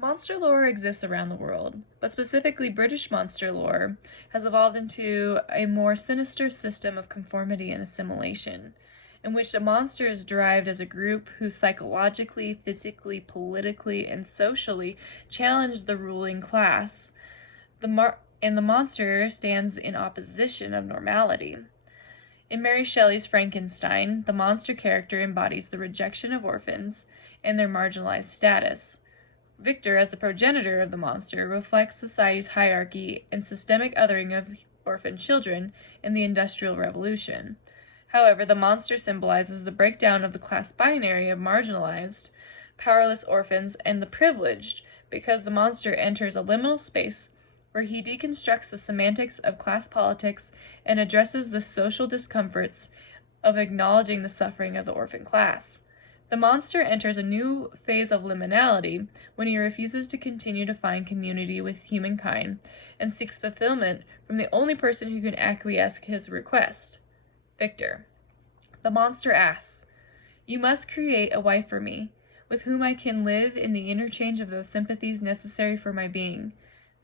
Monster lore exists around the world, but specifically British monster lore has evolved into a more sinister system of conformity and assimilation, in which a monster is derived as a group who psychologically, physically, politically, and socially challenge the ruling class. And the monster stands in opposition of normality. In Mary Shelley's Frankenstein, the monster character embodies the rejection of orphans and their marginalized status. Victor, as the progenitor of the monster, reflects society's hierarchy and systemic othering of orphan children in the Industrial Revolution. However, the monster symbolizes the breakdown of the class binary of marginalized, powerless orphans and the privileged, because the monster enters a liminal space where he deconstructs the semantics of class politics and addresses the social discomforts of acknowledging the suffering of the orphan class. The monster enters a new phase of liminality when he refuses to continue to find community with humankind and seeks fulfillment from the only person who can acquiesce his request, Victor. The monster asks, "You must create a wife for me, with whom I can live in the interchange of those sympathies necessary for my being.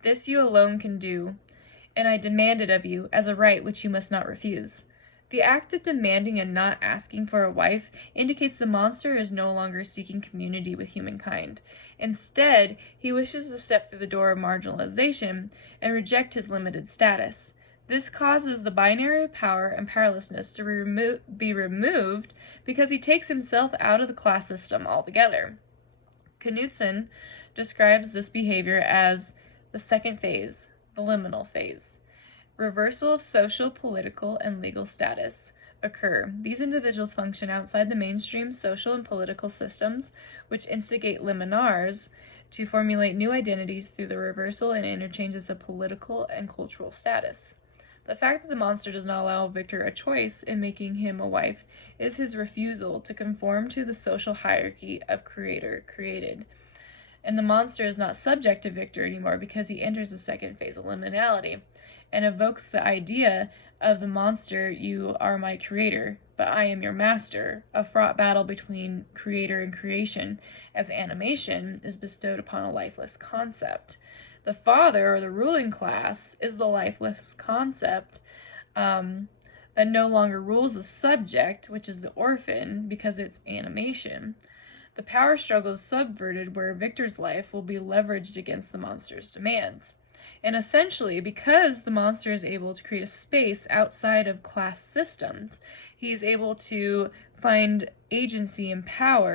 This you alone can do, and I demand it of you as a right which you must not refuse." The act of demanding and not asking for a wife indicates the monster is no longer seeking community with humankind. Instead, he wishes to step through the door of marginalization and reject his limited status. This causes the binary of power and powerlessness to be removed because he takes himself out of the class system altogether. Knudsen describes this behavior as the second phase, the liminal phase. Reversal of social, political, and legal status occur. These individuals function outside the mainstream social and political systems, which instigate liminars to formulate new identities through the reversal and interchanges of political and cultural status. The fact that the monster does not allow Victor a choice in making him a wife is his refusal to conform to the social hierarchy of creator-created. And the monster is not subject to Victor anymore because he enters the second phase of liminality and evokes the idea of the monster, "You are my creator, but I am your master," a fraught battle between creator and creation, as animation is bestowed upon a lifeless concept. The father, or the ruling class, is the lifeless concept that no longer rules the subject, which is the orphan, because it's animation. The power struggle is subverted where Victor's life will be leveraged against the monster's demands. And essentially, because the monster is able to create a space outside of class systems, he is able to find agency and power